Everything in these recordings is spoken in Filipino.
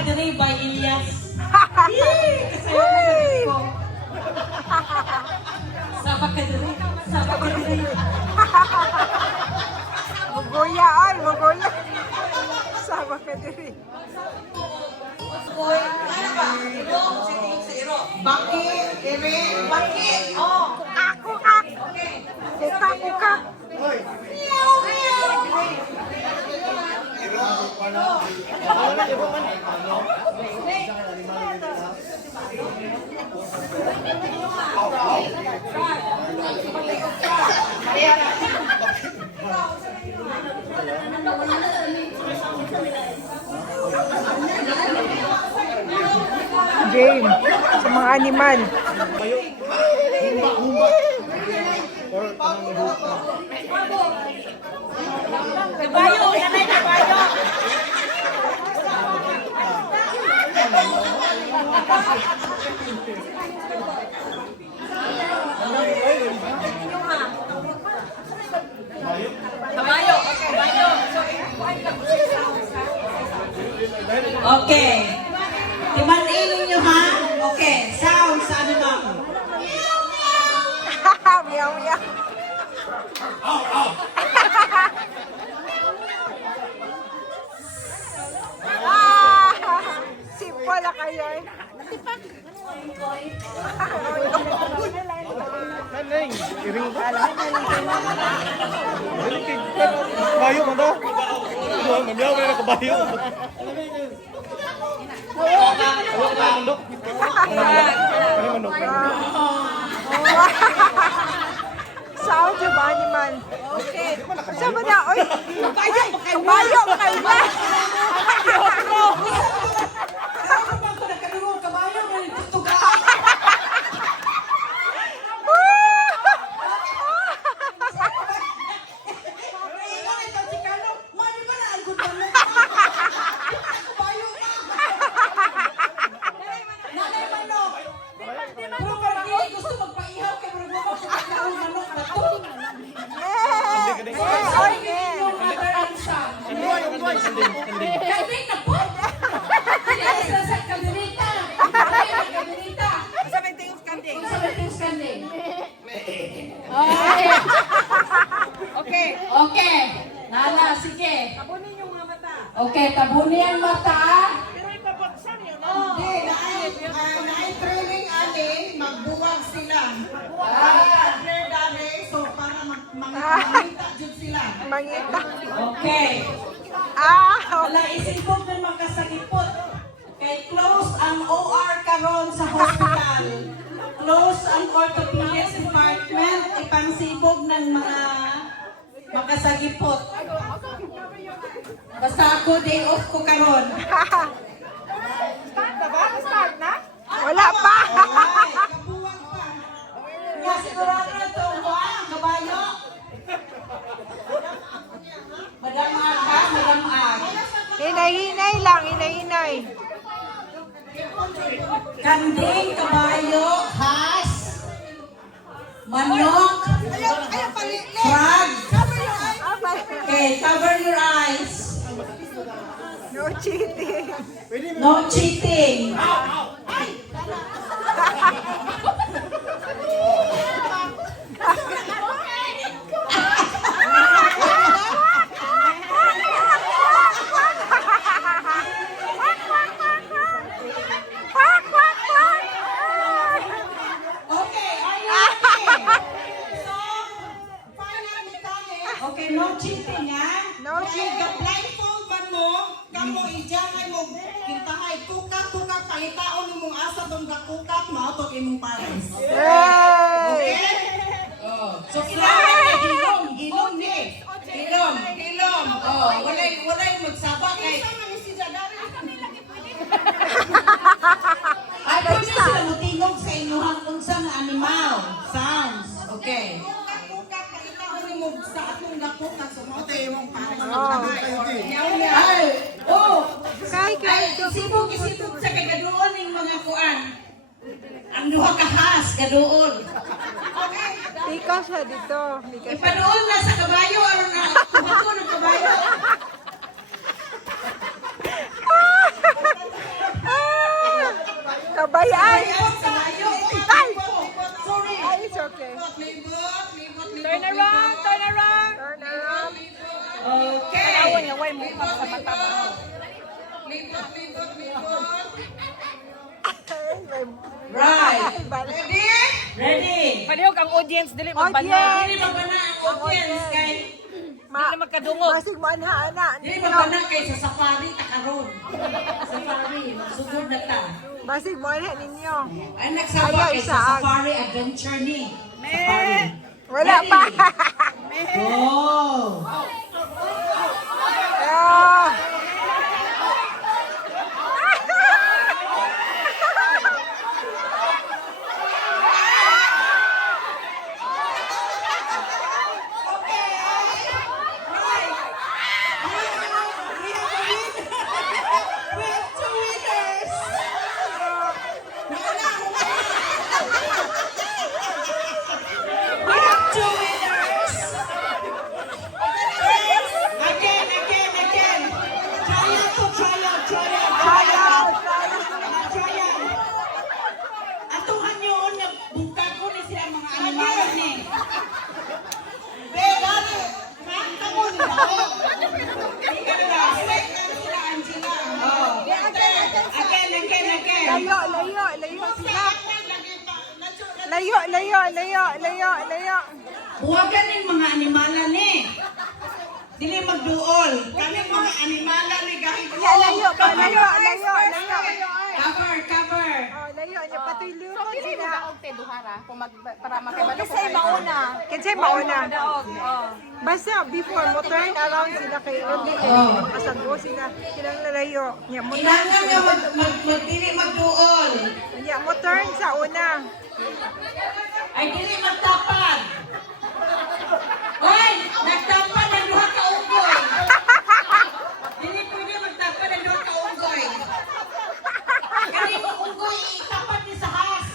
Kadiri by Elias. Kasaya ko. Saba Kadiri. Saba Kadiri. Mugoya, ay, mugoya. Saba Kadiri. Baki, Ere, Baki. Oh, Kuka. Kuka. Game sa mga animal. kabayo, nanay kabayo. Kabayo, kabayo. Okay. Timatiin ninyo ha? Okay, sound sa ano ba? Meow, meow. Simple na kayo eh. Neng, iring ba? Kabayo mo daw. Mamiyaw na kabayo. Ano ka mandok? Ano mandok? Sound yung ba animal? Okay. Saan na? Oy! Kabayo! Kabayo! Okay. Okay. Nana, sige. Tabunin yung mga mata. Okay, tabunin ang mata. Pero ipabaksan yun. Hindi, na-training alin, magbuwag sila. Partner dami, so para mangita dyan sila. Mangita. Okay. Wala isipot ng makasagipot. Okay, close ang OR karon sa hospital. Close ang orthopedics department. Ipansibog ng mga makasagipot. Basta ako day off ko karon. Start na ba? Start na? Wala pa. Ay, kabuwag pa. Nga sigurado na ito. Ang kabayo. Madamag ka, madamag. Hinay-hinay lang, hinay-hinay. Kanding, kabayo, has, manok, frog. Okay, cover your eyes. No cheating. No cheating. Okay, are you ready? So, final mechanic. Okay, no cheating, ha? No Kaya cheating. ga-blindfold man mo, kamo ijangay mo, kintahay, kukat, pangitaon ni mong asa dong gakukat, mautot imong pares. Yay! Okay? Oh. So, kailangan na hilom ni. Hilom. Oh, walay magsabak kay. Ay, pwede sila mutingog sa inyong unsang animal. Sounds. Okay. Kukat, pangitaon ni mong sa atong gakukat, so mautot imong pares. Ay, oh. Ay, isipog sa kagadoon ng mga kuan. Ang duha ka has, gadoon. Okay. Tika siya dito. Tika siya. Ipadoon na sa kabayo, ano na, tumato ng kabayo. Okay. Tanawan niya, way mukha sa mata mo. Libot, libot, libot. Ay, Right. balik. Ready? Ready. Palihog ang audience dili Audience. magbana. Dili magbana ang audience kay Dili magkadungog. Masig mo ana. dili magbana kay sa safari ta karon. Safari, magsugod na ta. Masig mo ana ninyo. Ay nagsawa Ayaw, kay isa, sa ah. safari adventure ni. Safari. Wala Ready? pa. Go. Ah. Atuhan yun, nagbuka ko ni sila mga animal ni. Begani, makita mo nila. Ika na, second sila, Angela. Oh. Again. Layo sila. Layo. Huwagan ng mga animala ni. Dili magduol. Kami mga animala ni kahit Ya, layo. Cover. Oh, layo niya patoy So lukon pili mo sila. daog te duhara kung para makibalo Kasi mauna. Daog. Oh. Basta before mo turn around sila kay Rudy. Kasago sila. Silang lalayo. Nya mo Kailangan nga magdili magduol. Nya mo turn sa una. Ay dili magtapad. Hoy, nagtapad ang duha ka unggoy. Dili pwede magtapad ang duha ka unggoy. Kani mo unggoy itapad ni sa has.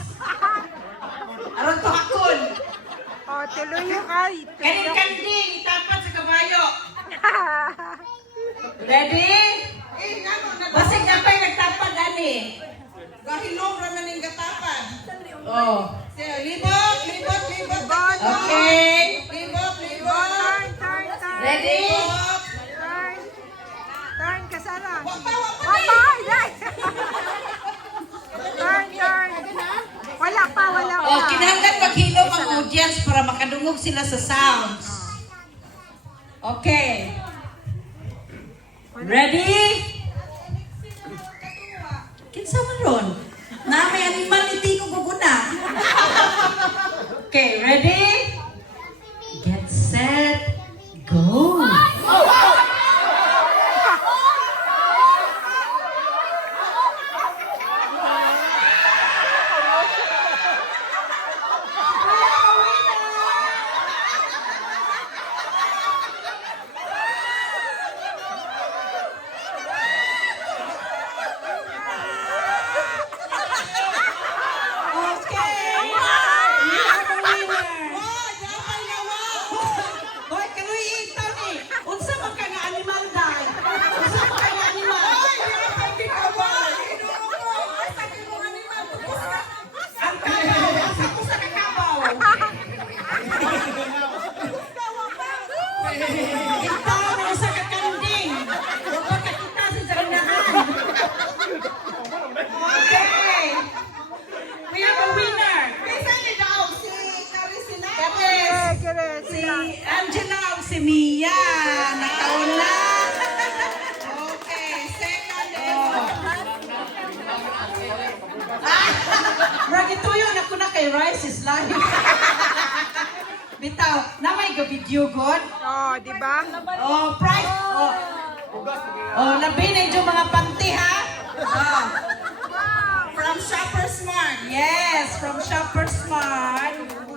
Aron to hakon. Oh, tuloyo kay. Kani kanding itapad sa kabayo. Ready? Basig na pa'y nagtapad ani. Gahilong ra man ning gatapad. Oh. Libot. Okay. Libot. Turn. Ready? Turn ka sana. Wapa, ay. Turn. Wala pa. Oh, kinahanglan maghilom ang audience para makadungog sila sa sounds. Okay. Ready? Kinsa man ron? Na may animal iti ko guguna. Okay, ready? Get set. Go. Hoy, kaluy ito ni. Unsa man ka nga animal dai? Unsa man ka nga animal? Hoy, pwede ka ba? Asa ka mo animal? Ang kabaw, asa ko sa kakabaw. Ito na sa kakanding. Huwag ka kita sa jarinahan. Okay. We have a winner. Kaysa ni daw si Carisina. Kere Si sila. Angela o si Mia. Nakauna. Okay, second Ragi tuyo na ko na kay Rice is live. Bitaw, na may video god. Oh, di ba? Oh, price. Oh, labi na yung mga panty ha. Oh. From Shopper Smart. Yes, from Shopper Smart.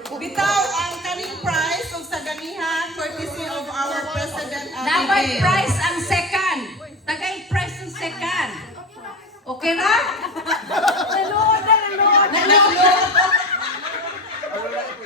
Bitaw, ang kaning price of sa ganihan, courtesy of our President Dapat price ang second. Tagay price ang second. Okay na?